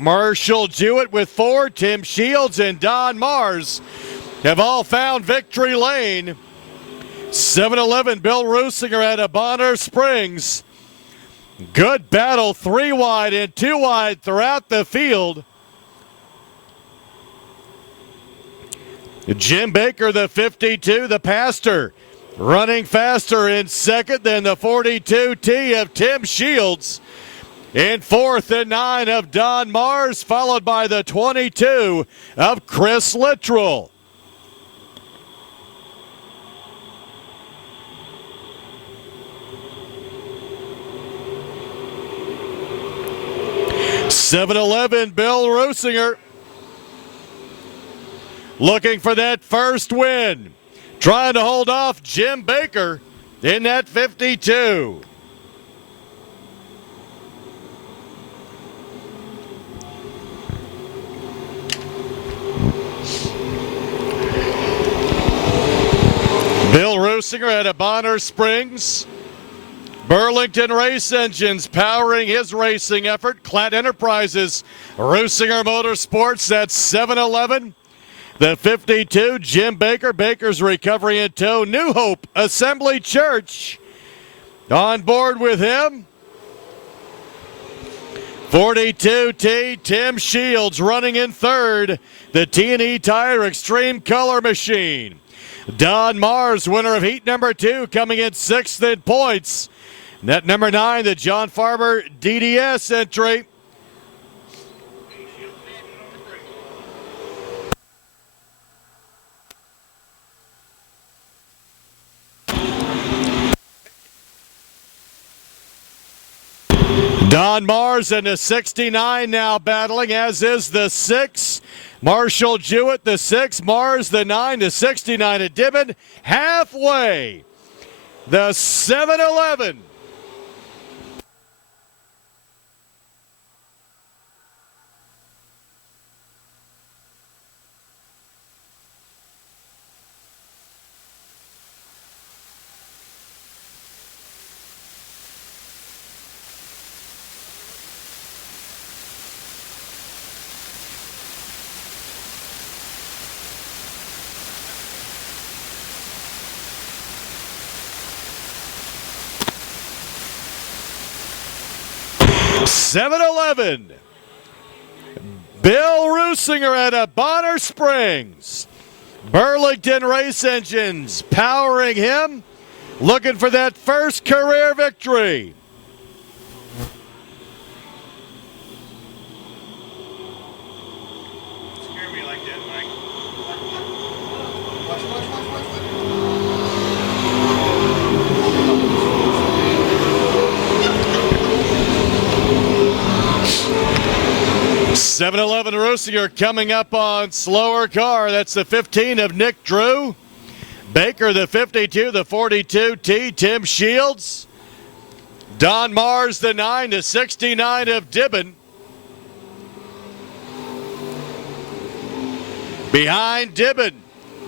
Marshall Jewett with 4. Tim Shields and Don Mars have all found victory lane. 7-11, Bill Rusinger out of Bonner Springs. Good battle, 3 wide and 2 wide throughout the field. Jim Baker, the 52, the pastor, running faster in second than the 42T of Tim Shields. In 4th and 9 of Don Mars, followed by the 22 of Chris Littrell. (7-11) Bill Rusinger looking for that first win, trying to hold off Jim Baker in that 52. Bill Rusinger out of Bonner Springs. Burlington Race Engines powering his racing effort. Clatt Enterprises, Rusinger Motorsports, that's 7-11. The 52, Jim Baker. Baker's recovery in tow. New Hope Assembly Church on board with him. 42T, Tim Shields running in 3rd. The T&E Tire Extreme Color Machine. Don Mars, winner of heat number 2, coming in 6th in points. Net number 9, the John Farmer DDS entry. Don Mars and the 69 now battling, as is the 6. Marshall Jewett, the 6. Mars, the 9. The 69 at Dibbon. Halfway, the 7-11. (7-11). Bill Rusinger out of Bonner Springs. Burlington Race Engines powering him, looking for that first career victory. Scare me like that, Mike. Watch. 7-11 Rusinger coming up on slower car. That's the 15 of Nick Drew. Baker, the 52, the 42T, Tim Shields. Don Mars, the 9, the 69 of Dibbon. Behind Dibbon,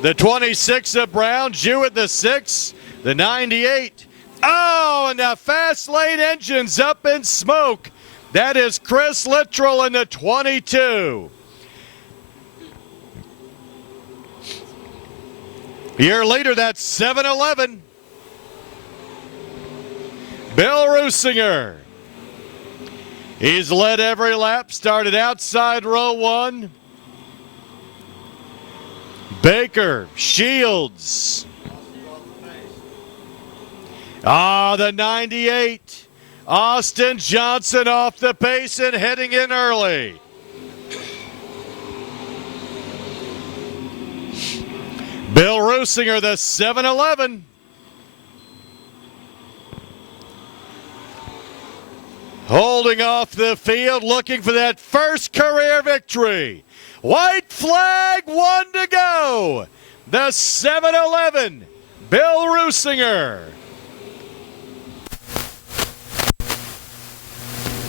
the 26 of Brown. Jewett, the 6, the 98. Oh, and the fast lane engine's up in smoke. That is Chris Littrell in the 22. Year later, that's 7-11. Bill Rusinger. He's led every lap, started outside row 1. Baker, Shields. The 98. Austin Johnson off the pace and heading in early. Bill Rusinger, the 7-11. Holding off the field, looking for that first career victory. White flag, 1 to go. The 7-11, Bill Rusinger.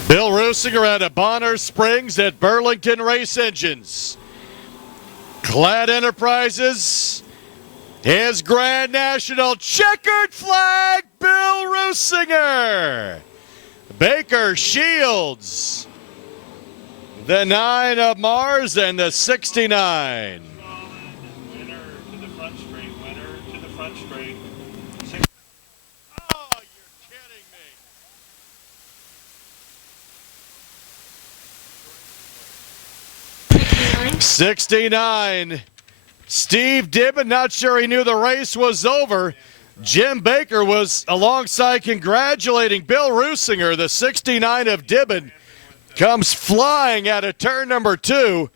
Bill Rusinger out of Bonner Springs at Burlington Race Engines. Clatt Enterprises, his Grand National checkered flag, Bill Rusinger. Baker, Shields, the 9 of Mars, and the 69. Winner to the front straight. Winner to the front straight. Oh, you're kidding me. 69. Steve Dibbon, not sure he knew the race was over. Jim Baker was alongside congratulating Bill Rusinger. The 69 of Dibbon comes flying out of turn number 2.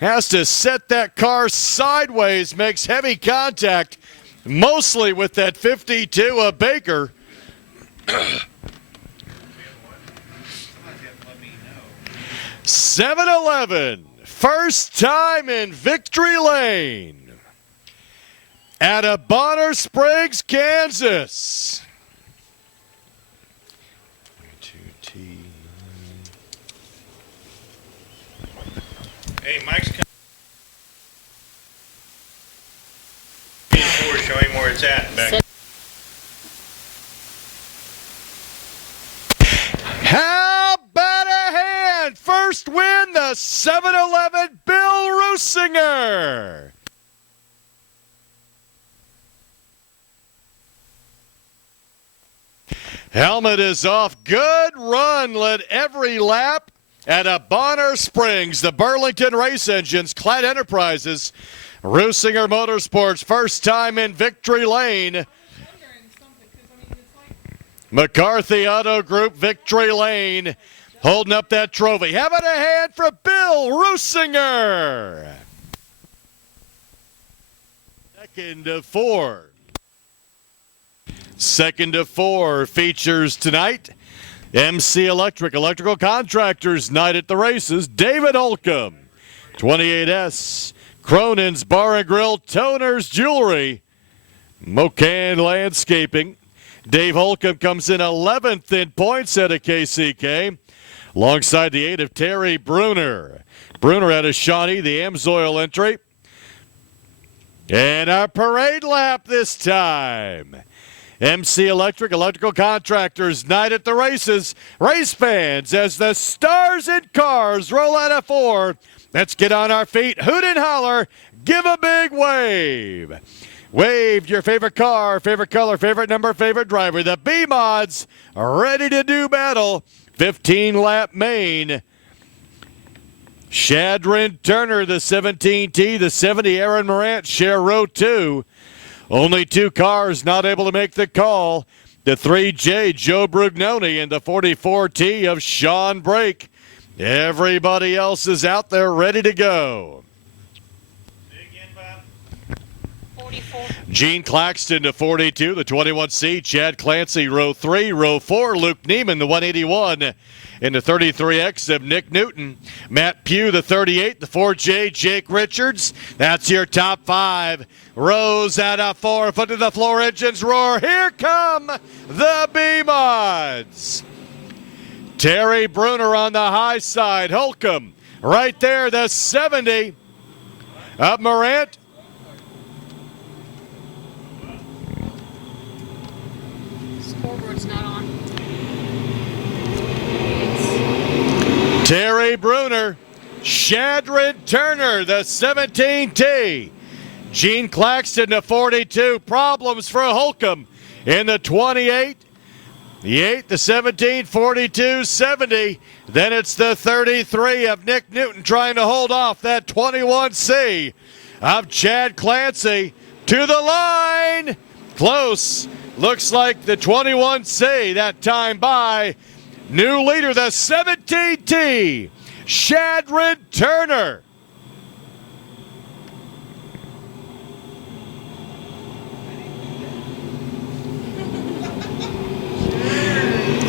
Has to set that car sideways, makes heavy contact, mostly with that 52 of Baker. 7-11, first time in victory lane out of Bonner Springs, Kansas. Hey, Mike's coming. Show him where it's at back. How about a hand? First win, the 7-11 Bill Rusinger. Helmet is off. Good run. Led every lap at a Bonner Springs. The Burlington Race Engines, Clad Enterprises, Rusinger Motorsports, first time in victory lane. McCarthy Auto Group, victory lane, holding up that trophy. How about a hand for Bill Rusinger? Second to 4. Second to 4 features tonight. MC Electric, Electrical Contractors Night at the races. David Holcomb, 28S. Cronin's Bar and Grill, Toner's Jewelry, Mocan Landscaping. Dave Holcomb comes in 11th in points out of KCK, alongside the 8 of Terry Bruner. Bruner out of Shawnee, the Amsoil entry. And our parade lap this time. MC Electric, Electrical Contractors Night at the races. Race fans, as the stars and cars roll out of 4. Let's get on our feet, hoot and holler, give a big wave. Wave your favorite car, favorite color, favorite number, favorite driver. The B-Mods are ready to do battle. 15-lap main. Shadron Turner, the 17T, the 70 Aaron Morant share row 2. Only 2 cars not able to make the call. The 3J, Joe Brugnoni, and the 44T of Sean Brake. Everybody else is out there ready to go. Say again, Bob. 44. Gene Claxton to 42, the 21C. Chad Clancy, row 3. Row 4, Luke Neiman, the 181. In the 33X of Nick Newton. Matt Pugh, the 38. The 4J, Jake Richards. That's your top 5. Rows out of 4. Foot to the floor, engines roar. Here come the B-Mods. Terry Bruner on the high side. Holcomb right there, the 70 of Morant. Scoreboard's not on. Terry Bruner. Shadron Turner, the 17T. Gene Claxton, the 42. Problems for Holcomb in the 28. The 8, the 17, 42, 70. Then it's the 33 of Nick Newton trying to hold off that 21C of Chad Clancy to the line. Close. Looks like the 21C that time by. New leader, the 17T, Shadron Turner.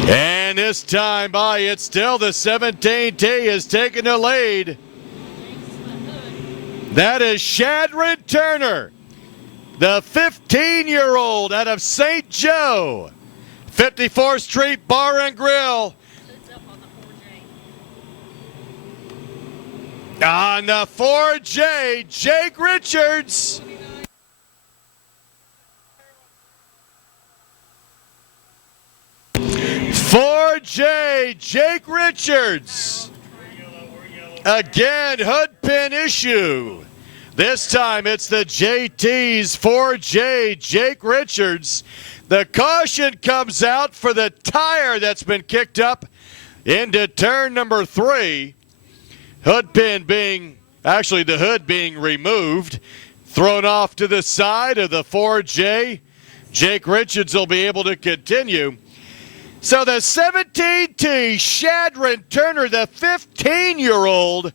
And this time by, it's still the 17T is taking the lead. That is Shadron Turner, the 15-year-old out of St. Joe. 54th Street Bar and Grill. On the 4J, Jake Richards. Jake Richards. We're yellow. Again, hood pin issue. This time it's the JT's 4J, Jake Richards. The caution comes out for the tire that's been kicked up into turn number 3. Hood pin being, actually the hood being removed, thrown off to the side of the 4J. Jake Richards will be able to continue. So the 17T Shadron Turner, the 15-year-old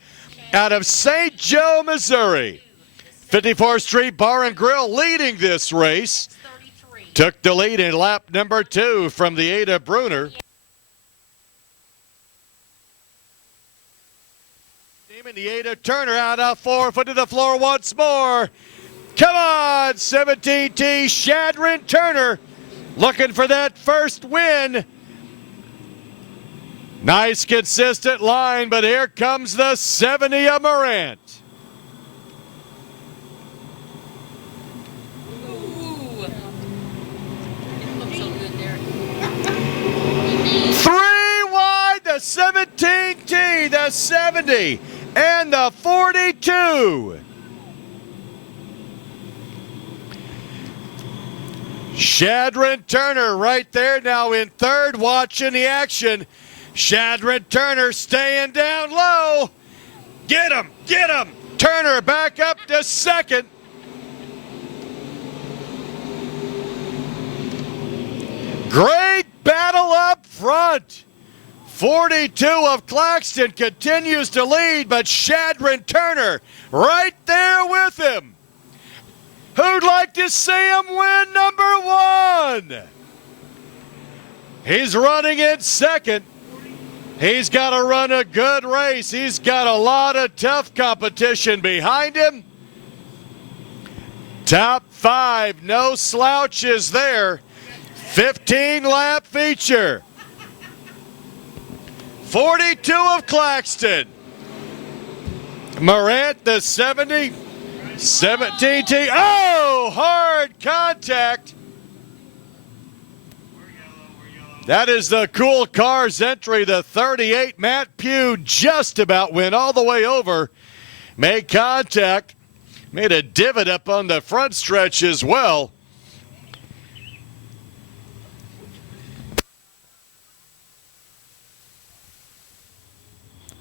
out of St. Joe, Missouri. 54th Street Bar and Grill leading this race. Took the lead in lap number 2 from the Ada Bruner. Demon the Ada Turner out of 4, foot to the floor once more. Come on, 17T Shadron Turner looking for that first win. Nice consistent line, but here comes the 70 of Morant. Ooh. Didn't look so good there. 3 wide, the 17T, the 70, and the 42. Shadron Turner right there now in third, watching the action. Shadron Turner staying down low. Get him, get him. Turner back up to second. Great battle up front. 42 of Claxton continues to lead, but Shadron Turner right there with him. Who'd like to see him win number 1? He's running in second. He's got to run a good race. He's got a lot of tough competition behind him. Top 5, no slouches there. 15-lap feature. 42 of Claxton. Morant, the 70. 17T. Oh, hard contact. That is the Cool Cars entry. The 38, Matt Pugh, just about went all the way over. Made contact. Made a divot up on the front stretch as well.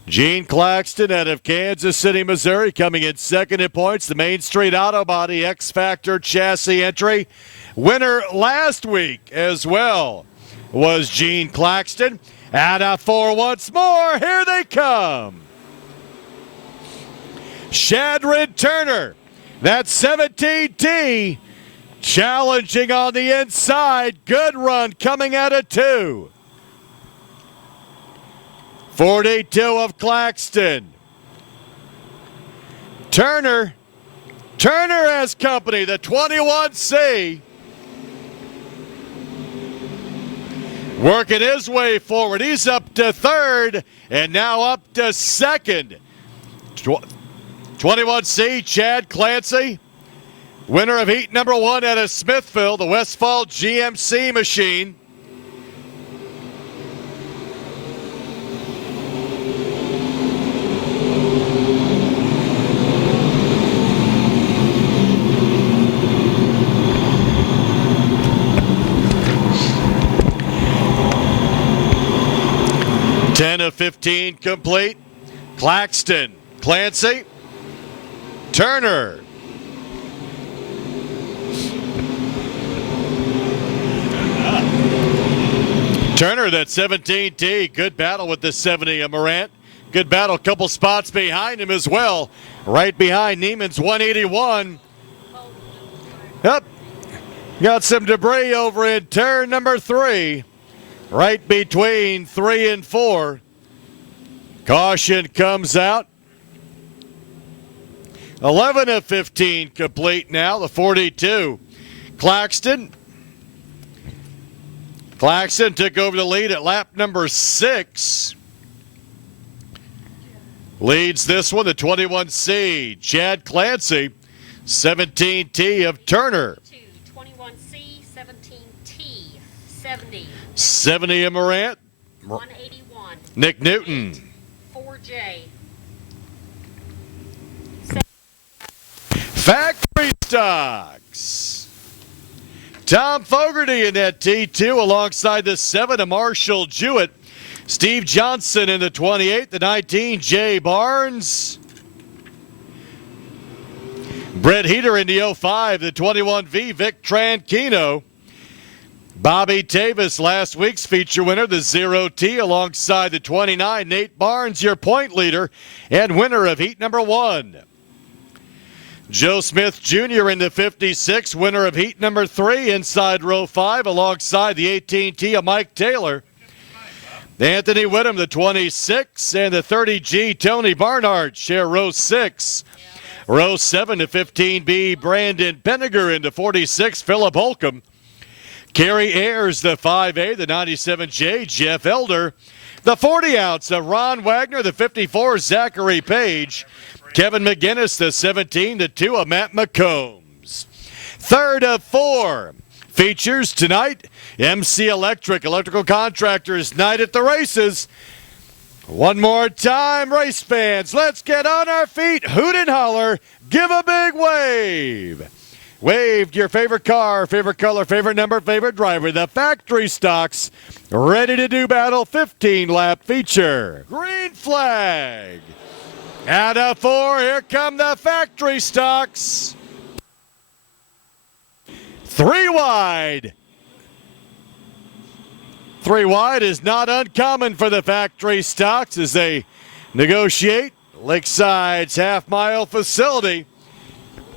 Gene Claxton out of Kansas City, Missouri, coming in second in points. The Main Street Auto Body X-Factor chassis entry. Winner last week as well was Gene Claxton. Out of 4 once more. Here they come. Shadron Turner, that 17T, challenging on the inside. Good run coming out of 2. 42 of Claxton. Turner has company, the 21C. Working his way forward. He's up to third and now up to second. 21C, Chad Clancy. Winner of heat number 1 out of Smithville, the Westfall GMC machine. Ten of 15 complete. Claxton, Clancy, Turner. Turner, that 17T, good battle with the 70 of Morant. Good battle, couple spots behind him as well. Right behind Neiman's 181. Yep, got some debris over in turn number 3. Right between 3 and 4. Caution comes out. 11 of 15 complete now, the 42. Claxton took over the lead at lap number 6. Leads this one, the 21C, Chad Clancy. 17T of Turner. 21C, 17T, 70. 70 of Morant. 181. Nick Newton. 4J. Factory Stocks. Tom Fogarty in that T2 alongside the 7 of Marshall Jewett. Steve Johnson in the 28, the 19, Jay Barnes. Brett Heater in the 05, the 21V, Vic Tranquino. Bobby Davis, last week's feature winner, the 0T, alongside the 29, Nate Barnes, your point leader and winner of heat number 1. Joe Smith Jr. in the 56, winner of heat number 3, inside row 5, alongside the 18T of Mike Taylor. Anthony Whittam, the 26, and the 30G, Tony Barnhart, share row 6. Row 7 to 15B, Brandon Penniger into 46, Philip Holcomb. Kerry Ayers, the 5A, the 97J, Jeff Elder. The 40-ounce of Ron Wagner, the 54, Zachary Page. Kevin McGinnis, the 17, the 2 of Matt McCombs. Third of 4 features tonight, MC Electrical Contractors Night at the Races. One more time, race fans, let's get on our feet, hoot and holler, give a big wave. Wave to your favorite car, favorite color, favorite number, favorite driver. The Factory Stocks ready to do battle, 15-lap feature. Green flag. Out of 4, here come the Factory Stocks. 3 wide. 3 wide is not uncommon for the Factory Stocks as they negotiate Lakeside's half-mile facility.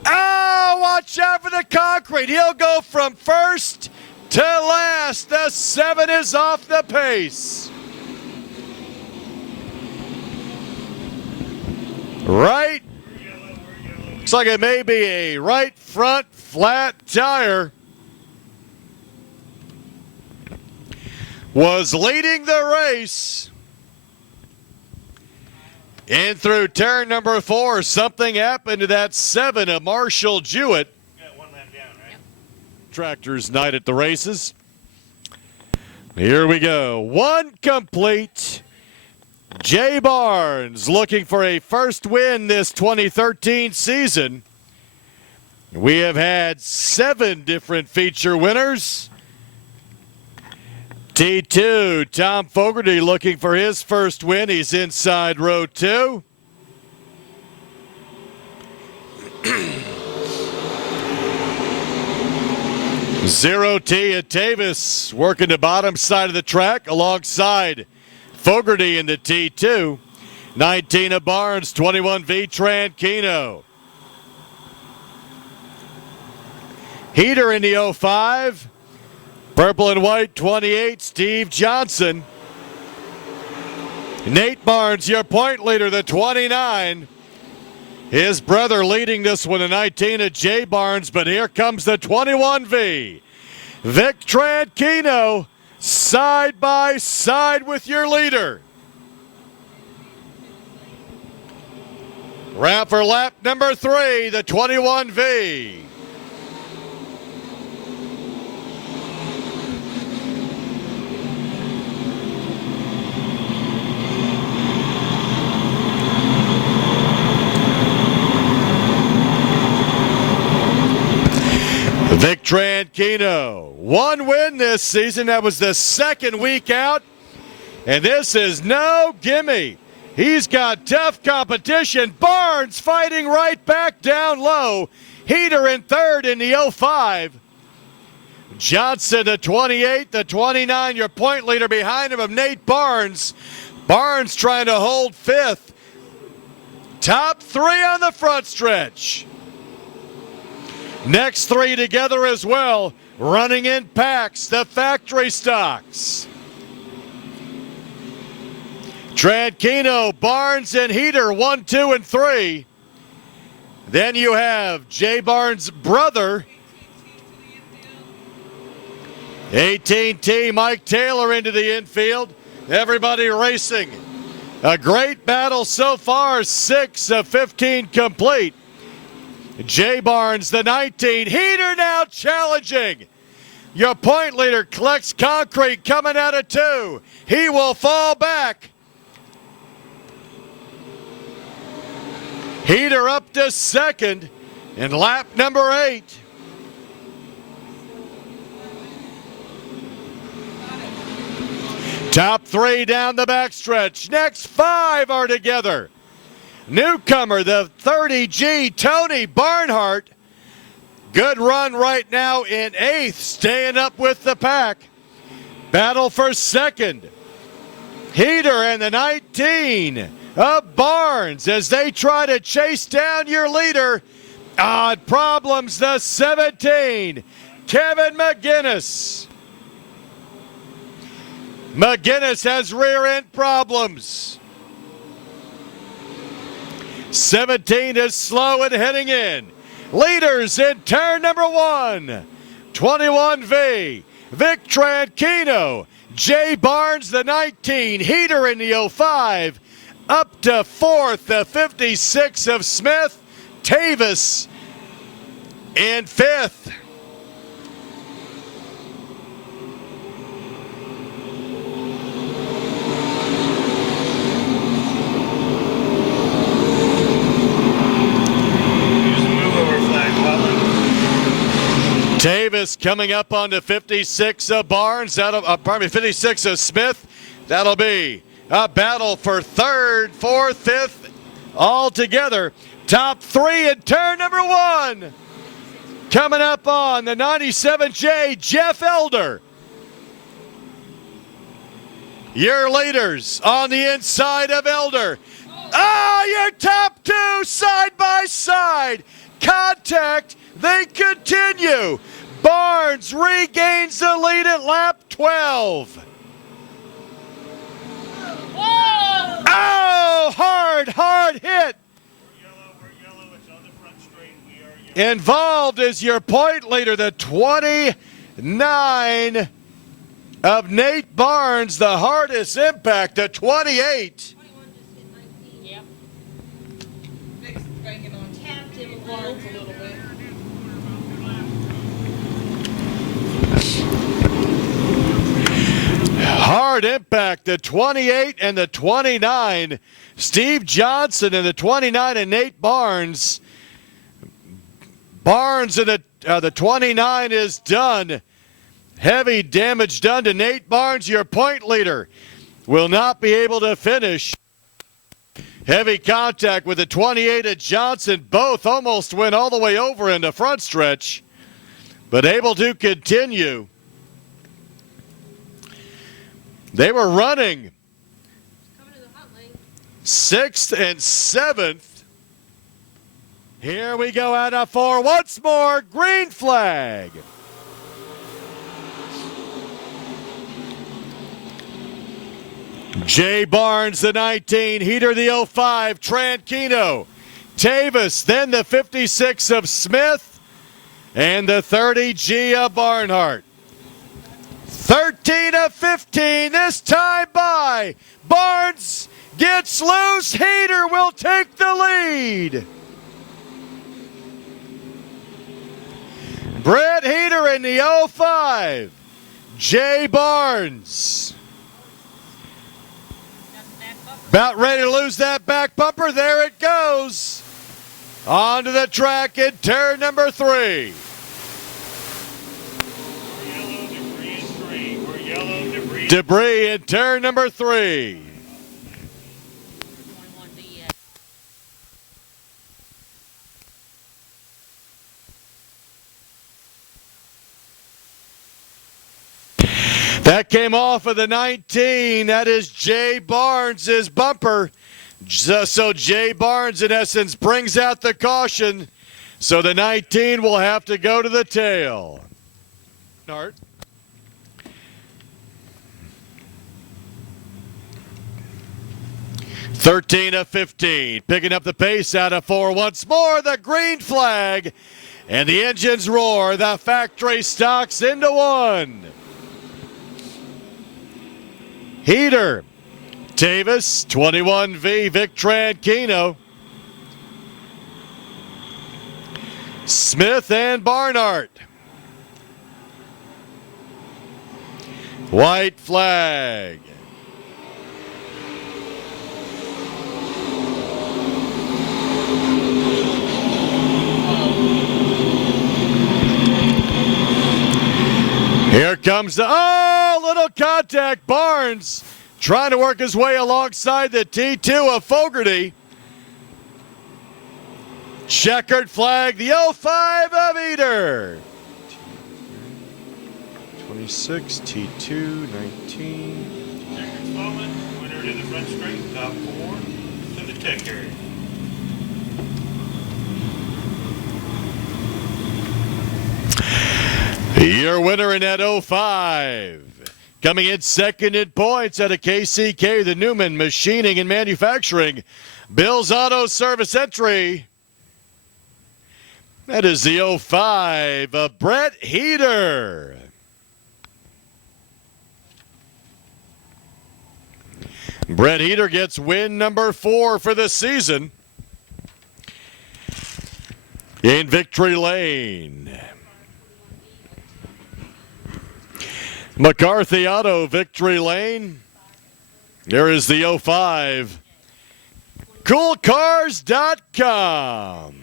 Oh, watch out for the concrete. He'll go from first to last. The 7 is off the pace. Right. Looks like it may be a right front flat tire. Was leading the race. In through turn number 4, something happened to that 7 of Marshall Jewett. Got 1 lap down, right? Yep. Tractors Night at the Races. Here we go. 1 complete. Jay Barnes looking for a first win this 2013 season. We have had 7 different feature winners. T2, Tom Fogarty looking for his first win. He's inside row 2. Zero T at Tavis working the bottom side of the track alongside Fogarty in the T2. 19 of Barnes, 21V Tranquino. Heater in the 05. Purple and white, 28, Steve Johnson. Nate Barnes, your point leader, the 29. His brother leading this one, the 19 at Jay Barnes, but here comes the 21V. Vic Tranquino, side by side with your leader. Round for lap number 3, the 21V. Vic Tranquino, 1 win this season. That was the 2nd week out. And this is no gimme. He's got tough competition. Barnes fighting right back down low. Heater in 3rd in the 05. Johnson, the 28, the 29, your point leader behind him of Nate Barnes. Barnes trying to hold 5th. Top 3 on the front stretch. Next 3 together as well, running in packs, the Factory Stocks. Tranquino, Barnes, and Heater, 1, 2, and 3. Then you have Jay Barnes' brother, 18T, Mike Taylor into the infield. Everybody racing. A great battle so far, 6 of 15 complete. Jay Barnes, the 19. Heater now challenging. Your point leader collects concrete coming out of 2. He will fall back. Heater up to 2nd. in lap number 8. Top 3 down the backstretch. Next 5 are together. Newcomer, the 30G, Tony Barnhart. Good run right now in 8th, staying up with the pack. Battle for 2nd. Heater and the 19 of Barnes as they try to chase down your leader. Odd problems, the 17, Kevin McGinnis. McGinnis has rear end problems. 17 is slow and heading in. Leaders in turn number 1. 21V, Vic Tranquino. Jay Barnes, the 19. Heater in the 05. Up to 4th, the 56 of Smith. Tavis in 5th. Tavis coming up on the 56 of Barnes. 56 of Smith. That'll be a battle for 3rd, 4th, 5th, all together. Top 3 in turn number 1. Coming up on the 97J, Jeff Elder. Your leaders on the inside of Elder. Your top 2 side by side. Contact. They continue. Barnes regains the lead at lap 12. Whoa! Oh, hard hit. We're yellow. It's on the front straight. We are yellow. Involved is your point leader, the 29 of Nate Barnes, the hardest impact, the 28. 21 just hit 19. Yep. Vic's banging on tapped him Barnes a little bit. Hard impact, the 28 and the 29. Steve Johnson and the 29 and Nate Barnes. Barnes and the 29 is done. Heavy damage done to Nate Barnes, your point leader. Will not be able to finish. Heavy contact with the 28 of Johnson. Both almost went all the way over in the front stretch, but able to continue. They were running Coming to the hot lane. 6th and 7th. Here we go out of 4. Once more, green flag. Jay Barnes, the 19. Heater, the 05. Tranquino. Tavis, then the 56 of Smith. And the 30G of Barnhart. 13 of 15, this time by. Barnes gets loose. Heater will take the lead. Brett Heater in the 05. Jay Barnes. About ready to lose that back bumper. There it goes. Onto the track in turn number 3. Debris in turn number 3. That came off of the 19. That is Jay Barnes' bumper. So Jay Barnes, in essence, brings out the caution. So the 19 will have to go to the tail. 13 of 15, picking up the pace out of 4. Once more, the green flag, and the engines roar. The factory stocks into 1. Heater, Tavis, 21V, Vic Tranquino. Smith and Barnhart. White flag. comes the, little contact. Barnes trying to work his way alongside the T2 of Fogarty. Checkered flag, the 05 of Eder. 26, T2, 19. Checkered Bowman, winner to the front straight, top 4 to the tech area. Your winner in that 05. Coming in second in points out of KCK, the Newman Machining and Manufacturing. Bill's Auto Service entry. That is the 05 of Brett Heater. Brett Heater gets win number 4 for the season in Victory Lane. McCarthy Auto, Victory Lane. There is the 05. CoolCars.com.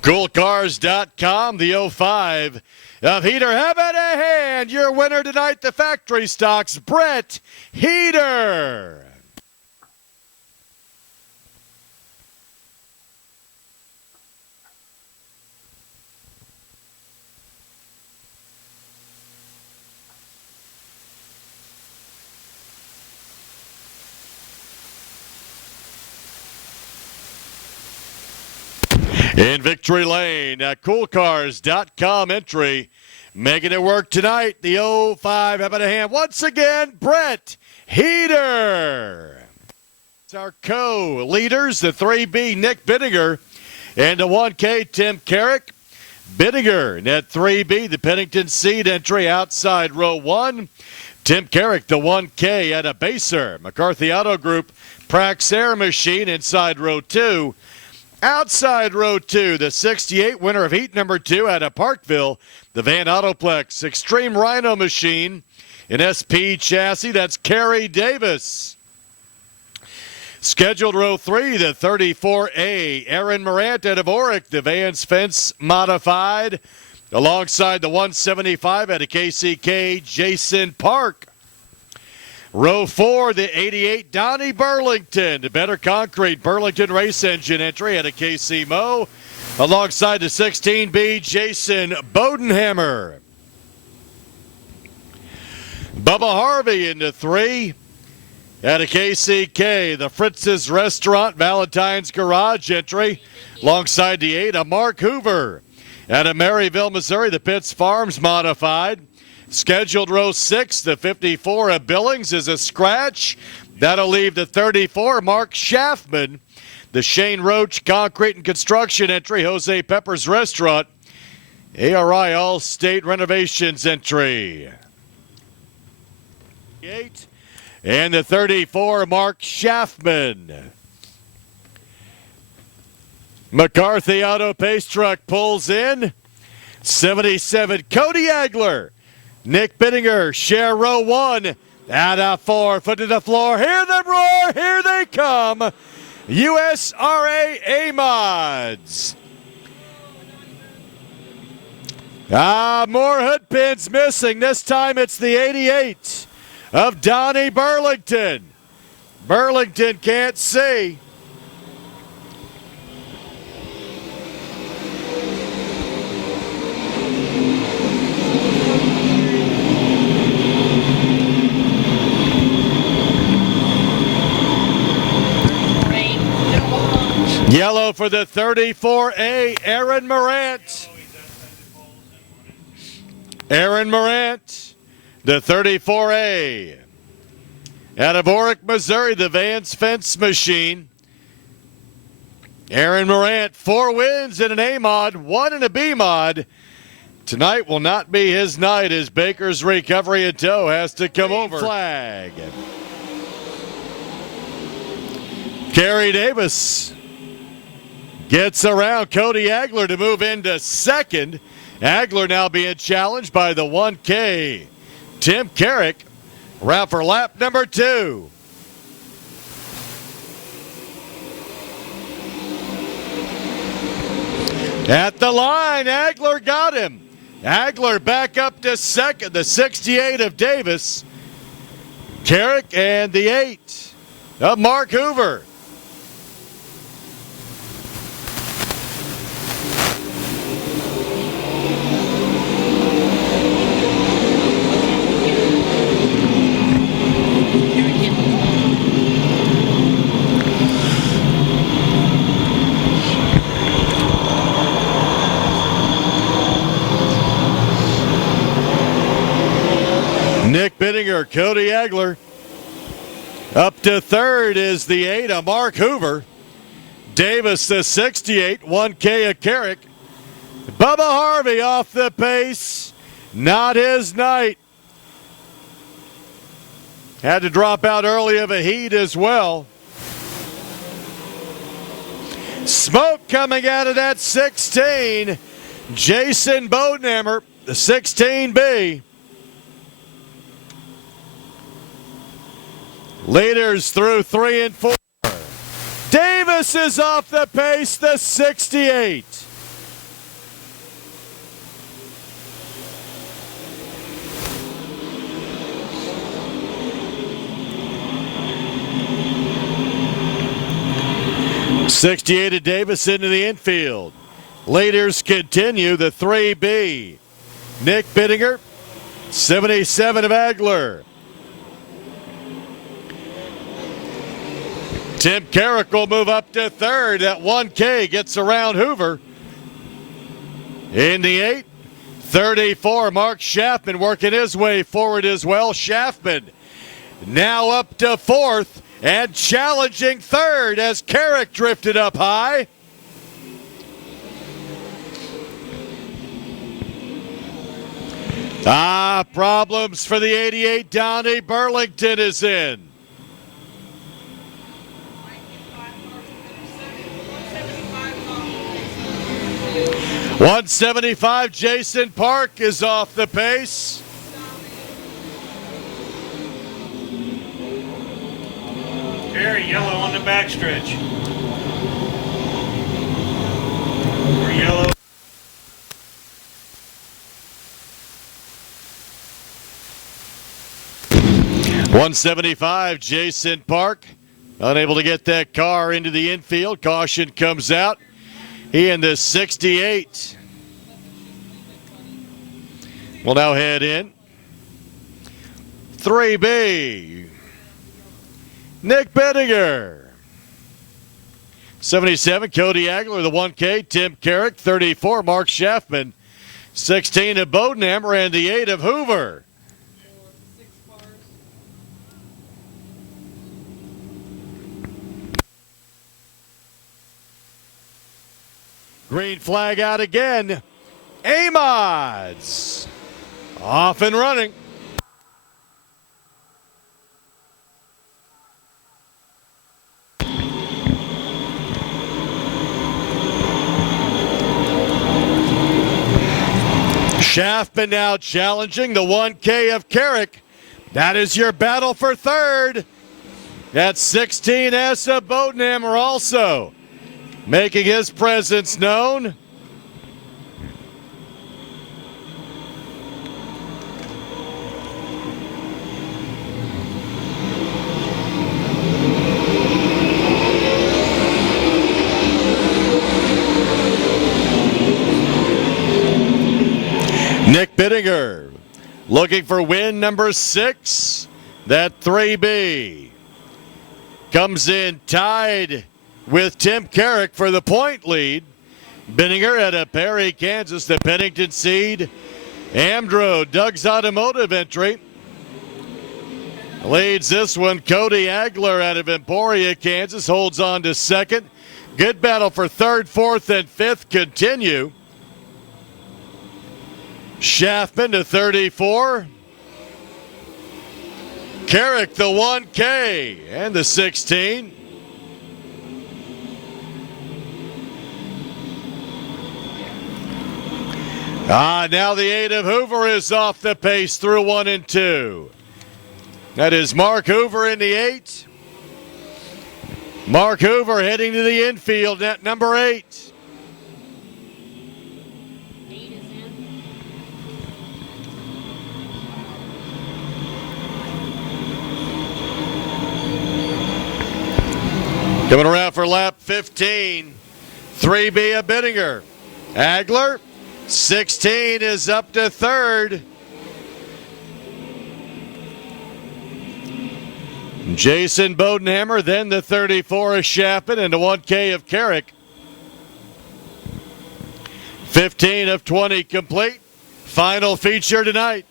CoolCars.com, the 05 of Heater. How about a hand? Your winner tonight, the factory stocks, Brett Heater. In Victory Lane, CoolCars.com entry. Making it work tonight, the 05. How about a hand? Once again, Brett Heater. It's our co-leaders, the 3B, Nick Bittinger, and the 1K, Tim Carrick. Bittinger, net 3B, the Pennington Seed entry outside row 1. Tim Carrick, the 1K at a baser. McCarthy Auto Group, Praxair Machine inside row 2. Outside row 2, the 68 winner of heat number 2 out of Parkville, the Van Autoplex Extreme Rhino Machine, an SP chassis, that's Kerry Davis. Scheduled row 3, the 34A, Aaron Morant out of Oric, the Vans Fence Modified, alongside the 175 out of KCK, Jason Park. Row 4, the 88 Donnie Burlington, the Better Concrete Burlington Race Engine entry at a KC Mo, alongside the 16B Jason Bodenhammer. Bubba Harvey into 3 at a KCK, the Fritz's Restaurant Valentine's Garage entry, alongside the 8 of Mark Hoover at a Maryville, Missouri, the Pitts Farms Modified. Scheduled row 6, the 54 of Billings is a scratch. That'll leave the 34, Mark Schaffman. The Shane Roach Concrete and Construction entry, Jose Pepper's Restaurant. ARI All-State Renovations entry. 8, and the 34, Mark Schaffman. McCarthy Auto Pace Truck pulls in. 77, Cody Agler. Nick Bittinger, share row 1. Out of 4, foot to the floor. Hear them roar, here they come. USRA A-Mods. More hood pins missing. This time it's the 88 of Donnie Burlington. Burlington can't see. Yellow for the 34A, Aaron Morant. Aaron Morant, the 34A. Out of Oric, Missouri, the Vans Fence Machine. Aaron Morant, 4 wins in an A mod, 1 in a B mod. Tonight will not be his night as Baker's recovery in tow has to come over. Flag. Kerry Davis gets around Cody Agler to move into second. Agler now being challenged by the 1K, Tim Carrick, around for lap number 2. At the line, Agler got him. Agler back up to second, the 68 of Davis. Carrick and the 8 of Mark Hoover. Nick Bittinger, Cody Agler. Up to third is the 8 of Mark Hoover. Davis, the 68, 1K of Carrick. Bubba Harvey off the pace. Not his night. Had to drop out early of a heat as well. Smoke coming out of that 16. Jason Bodenhammer, the 16B. Leaders through 3 and 4. Davis is off the pace, the 68. '68 of Davis into the infield. Leaders continue, the 3B. Nick Bittinger, 77 of Agler. Tim Carrick will move up to third. That 1K gets around Hoover. In the 8, 34, Mark Schaffman working his way forward as well. Schaffman now up to fourth and challenging third as Carrick drifted up high. Problems for the 88. Donnie Burlington is in. 175, Jason Park is off the pace. Very yellow on the backstretch. Or yellow. .175, Jason Park, unable to get that car into the infield. Caution comes out. He and the 68 will now head in. 3B, Nick Bittinger. 77, Cody Agler, the 1K. Tim Carrick, 34, Mark Schaffman. 16 of Bodenhammer and the 8 of Hoover. Green flag out again. A-Mods off and running. Schaffman now challenging the 1K of Carrick. That is your battle for third. That's 16S of Bodenhammer also making his presence known. Nick Bittinger looking for win number 6. That 3B comes in tied with Tim Carrick for the point lead. Bittinger out of Perry, Kansas, the Pennington seed. Amdro, Doug's Automotive entry. Leads this one. Cody Agler out of Emporia, Kansas, holds on to second. Good battle for third, fourth, and fifth continue. Schaffman to 34. Carrick the 1K and the 16. Now the 8 of Hoover is off the pace through 1 and 2. That is Mark Hoover in the 8. Mark Hoover heading to the infield at number 8. Coming around for lap 15, 3B of Bittinger. Agler, 16 is up to third. Jason Bodenhammer, then the 34 of Shappen and the 1K of Carrick. 15 of 20 complete. Final feature tonight.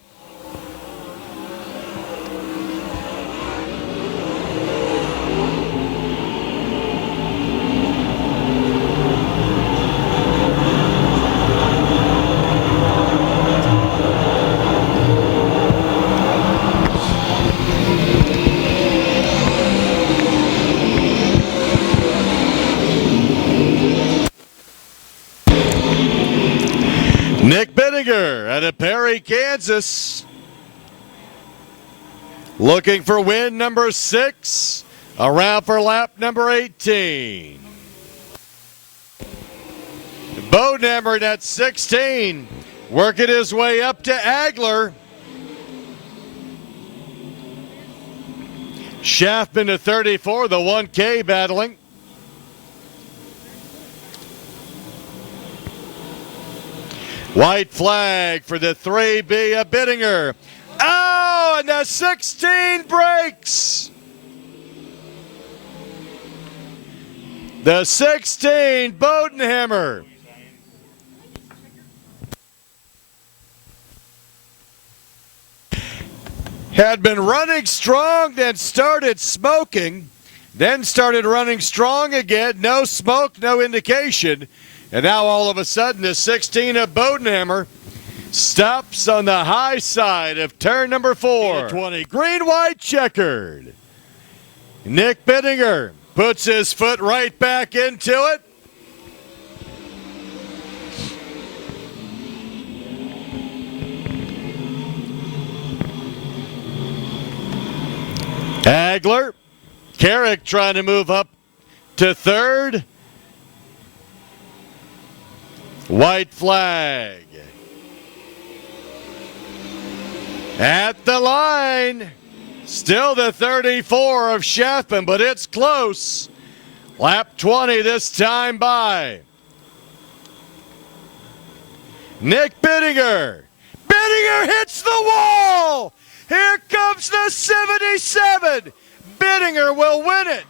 Nick Bittinger out of Perry, Kansas. Looking for win number 6. Around for lap number 18. Bodenhammer at 16. Working his way up to Agler. Shaftman to 34, the 1K battling. White flag for the 3B of Bittinger. Oh, and the 16 breaks. The 16, Bodenhammer. Had been running strong, then started smoking, then started running strong again. No smoke, no indication. And now all of a sudden the 16 of Bodenhammer stops on the high side of turn number 4. 20, green-white checkered. Nick Bittinger puts his foot right back into it. Agler, Carrick trying to move up to third. White flag. At the line. Still the 34 of Shaftman, but it's close. Lap 20 this time by. Nick Bittinger. Bittinger hits the wall. Here comes the 77. Bittinger will win it.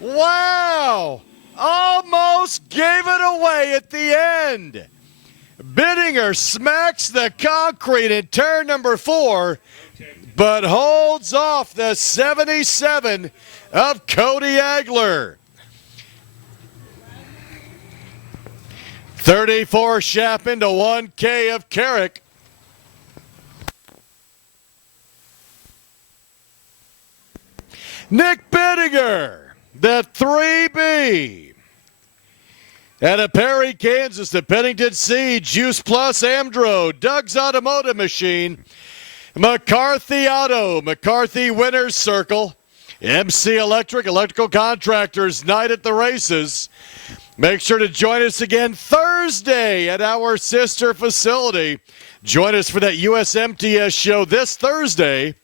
Wow. Almost gave it away at the end. Bittinger smacks the concrete in turn number 4, but holds off the 77 of Cody Agler. 34 Shappen to 1K of Carrick. Nick Bittinger, the 3B. Out of Perry, Kansas, the Pennington C, Juice Plus Amdro, Doug's Automotive Machine, McCarthy Auto, McCarthy Winners Circle, MC Electric, Electrical Contractors Night at the Races. Make sure to join us again Thursday at our sister facility. Join us for that USMTS show this Thursday.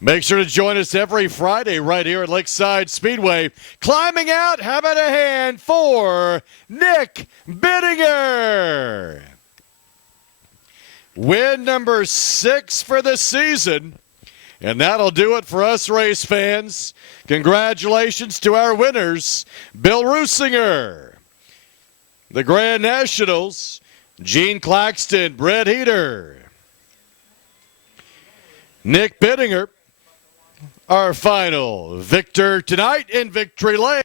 Make sure to join us every Friday right here at Lakeside Speedway. Climbing out, having a hand for Nick Bittinger. Win number 6 for the season. And that'll do it for us race fans. Congratulations to our winners, Bill Rusinger. The Grand Nationals, Gene Claxton, Brett Heater. Nick Bittinger, our final victor tonight in Victory Lane.